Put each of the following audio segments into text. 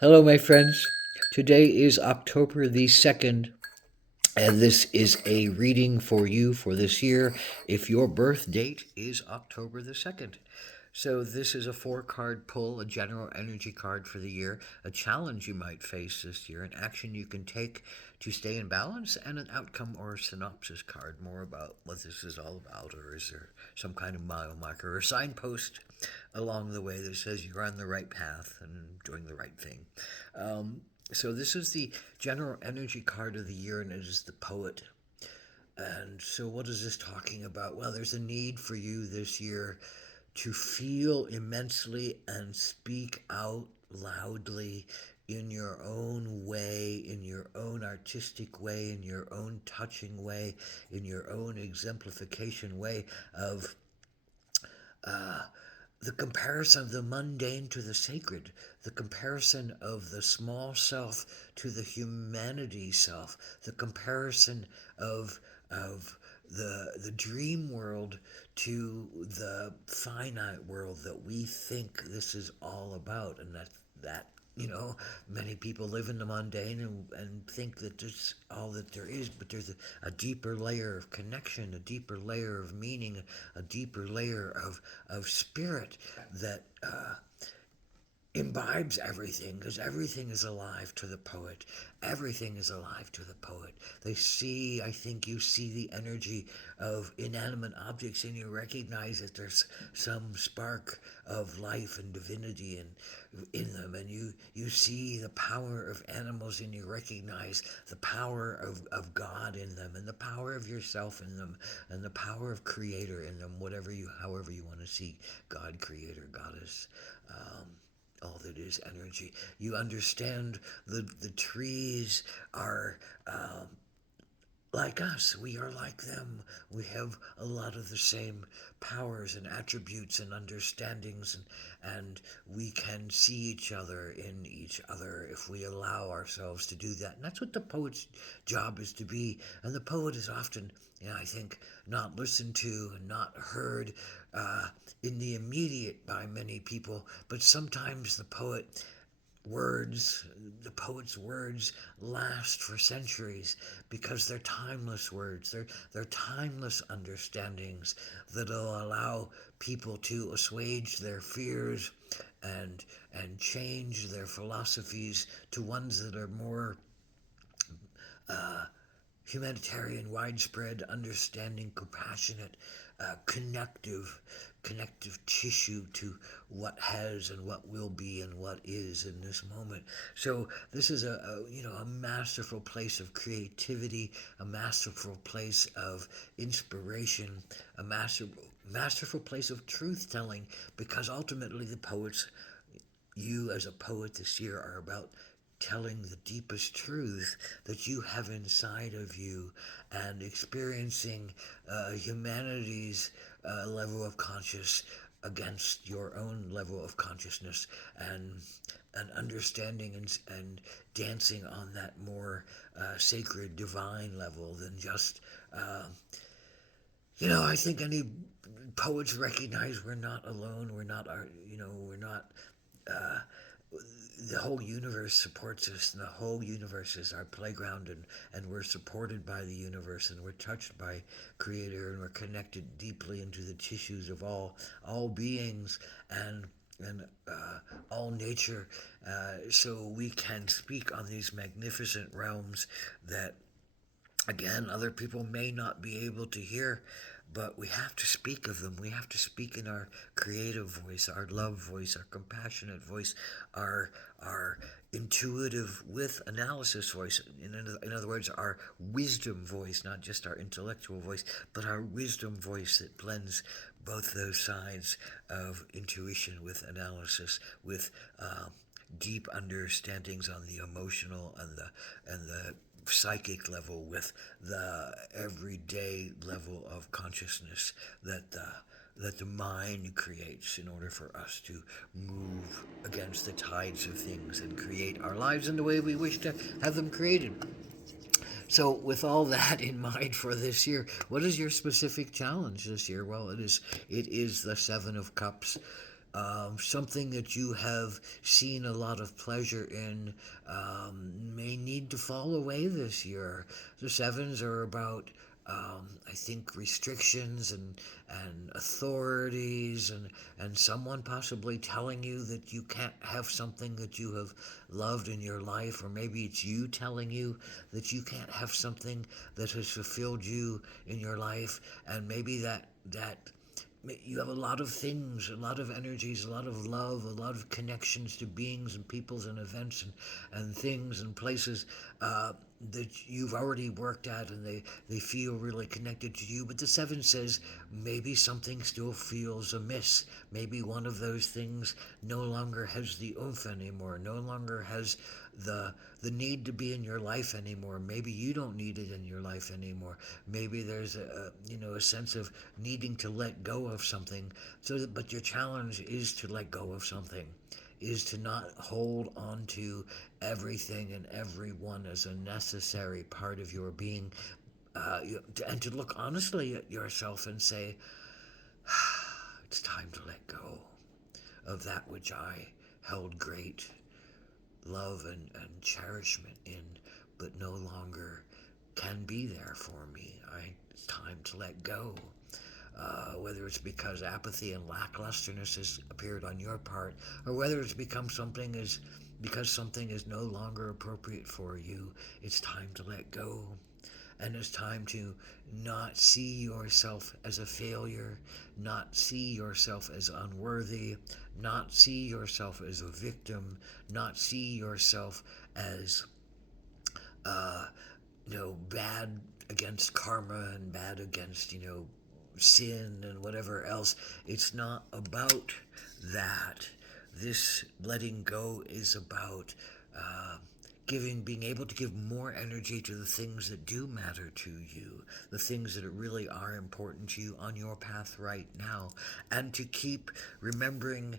Hello, my friends. Today is October the 2nd, and this is a reading for you for this year if your birth date is October the 2nd. So, this is a four-card pull, a general energy card for the year, a challenge you might face this year, an action you can take to stay in balance, and an outcome or synopsis card, more about what this is all about, or is there some kind of mile marker or signpost along the way that says you're on the right path and doing the right thing. So this is the general energy card of the year, and it is the poet. And so, what is this talking about? Well, there's a need for you this year to feel immensely and speak out loudly in your own way, in your own artistic way, in your own touching way, in your own exemplification way of the comparison of the mundane to the sacred, the comparison of the small self to the humanity self, the comparison of the dream world to the finite world that we think this is all about, and that many people live in the mundane and think that that's all that there is, but there's a deeper layer of connection, a deeper layer of meaning, a deeper layer of spirit that imbibes everything, because everything is alive to the poet. Everything is alive to the poet. I think you see the energy of inanimate objects and you recognize that there's some spark of life and divinity in them. And you see the power of animals and you recognize the power of God in them and the power of yourself in them and the power of Creator in them, however you want to see God, Creator, Goddess. All that is energy. You understand the trees are like us. We are like them. We have a lot of the same powers and attributes and understandings, and we can see each other in each other if we allow ourselves to do that. And that's what the poet's job is to be. And the poet is often, I think, not listened to and not heard in the immediate by many people, but sometimes words, the poet's words last for centuries because they're timeless words. They're timeless understandings that'll allow people to assuage their fears and change their philosophies to ones that are more humanitarian, widespread, understanding, compassionate, connective tissue to what has and what will be and what is in this moment. So this is a masterful place of creativity, a masterful place of inspiration, a masterful place of truth telling, because ultimately you as a poet this year are about telling the deepest truth that you have inside of you and experiencing humanity's level of conscious against your own level of consciousness and understanding and dancing on that more sacred divine level than just I think any poets recognize we're not alone. We're not the whole universe supports us, and the whole universe is our playground, and we're supported by the universe, and we're touched by Creator, and we're connected deeply into the tissues of all beings and all nature, so we can speak on these magnificent realms that again, other people may not be able to hear, but we have to speak of them. We have to speak in our creative voice, our love voice, our compassionate voice, our intuitive with analysis voice. In other words, our wisdom voice, not just our intellectual voice, but our wisdom voice that blends both those sides of intuition with analysis, with deep understandings on the emotional and the psychic level with the everyday level of consciousness that the mind creates in order for us to move against the tides of things and create our lives in the way we wish to have them created. So, with all that in mind for this year, what is your specific challenge this year? Well, it is the Seven of Cups, Something that you have seen a lot of pleasure in may need to fall away this year. The sevens are about, I think, restrictions and authorities and someone possibly telling you that you can't have something that you have loved in your life, or maybe it's you telling you that you can't have something that has fulfilled you in your life, and maybe that you have a lot of things, a lot of energies, a lot of love, a lot of connections to beings and peoples and events and things and places that you've already worked at, and they feel really connected to you. But the seven says maybe something still feels amiss. Maybe one of those things no longer has the oomph anymore, no longer has the the need to be in your life anymore. Maybe you don't need it in your life anymore. Maybe there's a sense of needing to let go of something. But your challenge is to let go of something, is to not hold on to everything and everyone as a necessary part of your being, and to look honestly at yourself and say, it's time to let go of that which I held great love and cherishment in, but no longer can be there for me. It's time to let go. Whether it's because apathy and lacklusterness has appeared on your part, or whether it's become something is because something is no longer appropriate for you, it's time to let go. And it's time to not see yourself as a failure, not see yourself as unworthy, not see yourself as a victim, not see yourself as uh, bad against karma and bad against, sin and whatever else. It's not about that. This letting go is about uh, being able to give more energy to the things that do matter to you, the things that really are important to you on your path right now, and to keep remembering,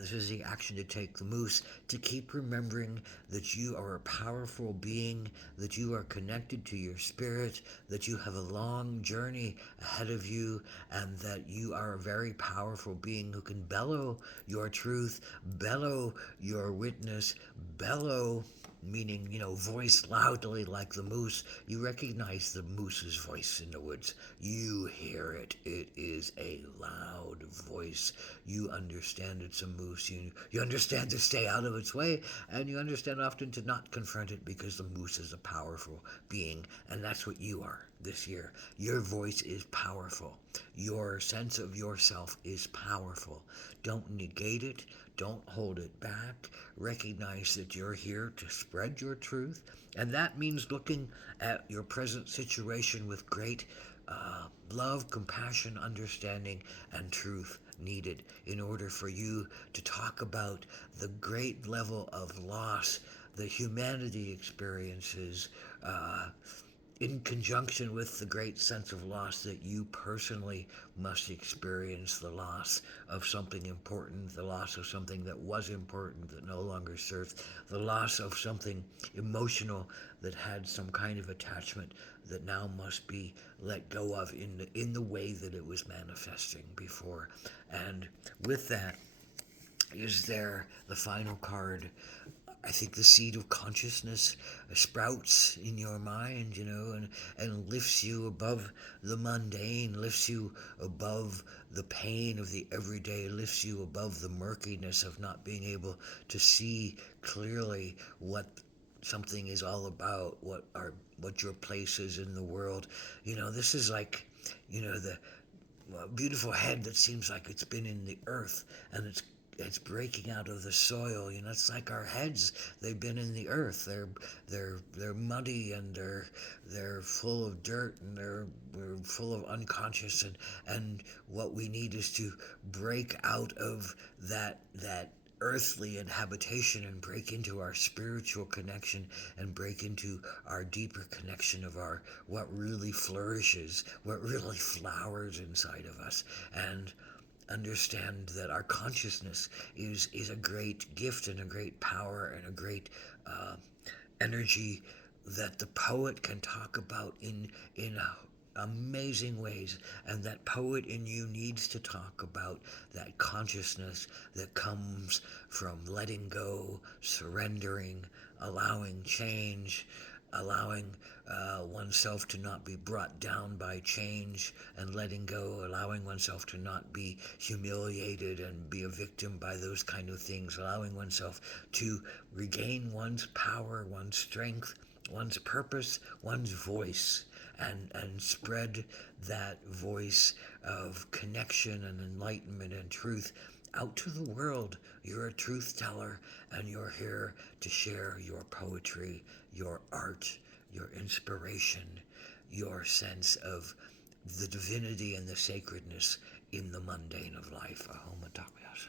this is the action to take, the moose, to keep remembering that you are a powerful being, that you are connected to your spirit, that you have a long journey ahead of you, and that you are a very powerful being who can bellow your truth, bellow your witness, bellow, meaning, voice loudly like the moose. You recognize the moose's voice in the woods. You hear it. It is a loud voice. You understand it's a moose. You understand to stay out of its way, and you understand often to not confront it, because the moose is a powerful being, and that's what you are this year. Your voice is powerful. Your sense of yourself is powerful. Don't negate it. Don't hold it back. Recognize that you're here to spread your truth. And that means looking at your present situation with great love, compassion, understanding, and truth needed in order for you to talk about the great level of loss that humanity experiences, in conjunction with the great sense of loss that you personally must experience, the loss of something important, the loss of something that was important that no longer serves, the loss of something emotional that had some kind of attachment that now must be let go of in the way that it was manifesting before. And with that is there the final card. I think the seed of consciousness sprouts in your mind, and lifts you above the mundane, lifts you above the pain of the everyday, lifts you above the murkiness of not being able to see clearly what something is all about, what your place is in the world. This is like, the beautiful head that seems like it's been in the earth, and it's breaking out of the soil. It's like our heads. They've been in the earth. They're muddy, and they're full of dirt, and we're full of unconscious, and what we need is to break out of that earthly inhabitation and break into our spiritual connection, and break into our deeper connection of our what really flourishes, what really flowers inside of us, and understand that our consciousness is a great gift and a great power and a great energy that the poet can talk about in amazing ways, and that poet in you needs to talk about that consciousness that comes from letting go, surrendering, allowing change, allowing oneself to not be brought down by change, and letting go, allowing oneself to not be humiliated and be a victim by those kind of things, allowing oneself to regain one's power, one's strength, one's purpose, one's voice, and spread that voice of connection and enlightenment and truth out to the world. You're a truth teller, and you're here to share your poetry, your art, your inspiration, your sense of the divinity and the sacredness in the mundane of life. Ahom Ataku Yasin.